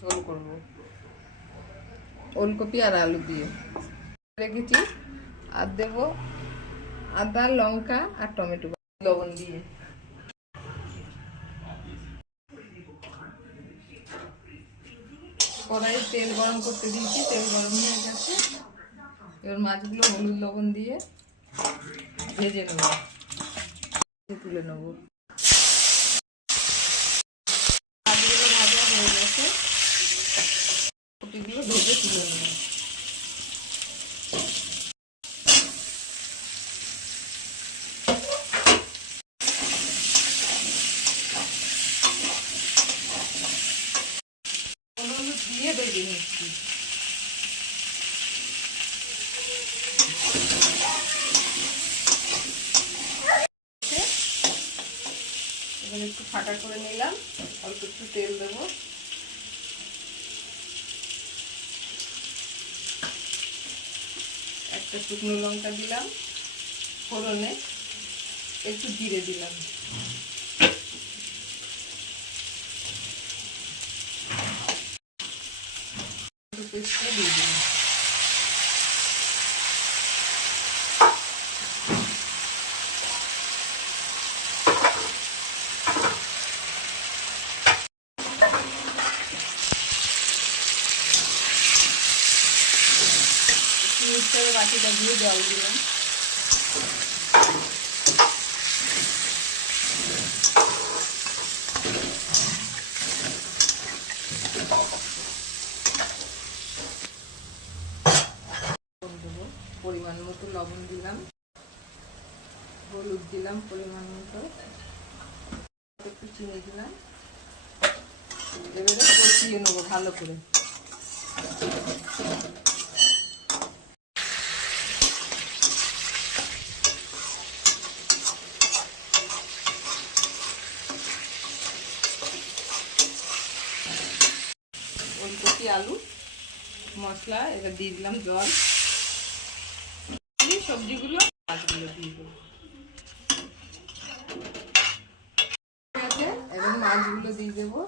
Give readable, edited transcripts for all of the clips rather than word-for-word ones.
ঝোল করব ওলকপি আর আলু দিয়ে রেখেছি। আর দেব আদা, লঙ্কা আর টমেটো, লবণ দিয়ে। কড়াইয়ে তেল গরম করতে দিয়েছি, তেল গরম হয়ে গেছে। এবার মাছগুলো হলুদ লবণ দিয়ে ভেজে নেব, তুলে নেব। মাছগুলো ভাজা হয়ে গেছে, কপিগুলো ভেজে তুলে নেব। হলুদ দিয়ে ভেজে নিচ্ছি। এবার একটু ফাটা করে নিলাম, অল্প একটু তেল দেবো। একটা শুকনো লঙ্কা দিলাম ফোড়নে, একটু জিরে দিলাম। পেস্টটা দিয়ে দিলাম। মিক্সারের বাটিটা দিয়ে জল দিলাম। পরিমাণ মতো লবণ দিলাম, হলুদ দিলাম পরিমাণ মতো, একটু চিনি দিলাম। এবারে কষিয়ে নেবো ভালো করে। ওলকপি, আলু, মশলা, এবার দিয়ে দিলাম জল। সবজিগুলো মাছগুলো দিয়ে দেবো। এবার মাছগুলো দিয়ে দেবো।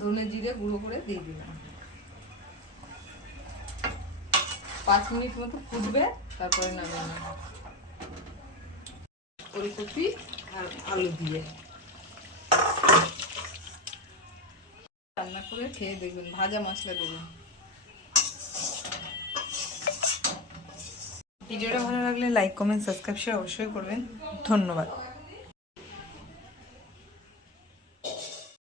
ধনে জিরে গুঁড়ো করে দিয়ে দিলাম। 5 মিনিট মতো ফুটবে, তারপরে নামিয়ে নেব। ওলকপি আর আলু দিয়ে রান্না করে খেয়ে দেখবেন, ভাজা মশলা দেবেন। ভিডিওটা ভালো লাগলে লাইক, কমেন্ট, সাবস্ক্রাইব, শেয়ার অবশ্যই করবেন। ধন্যবাদ।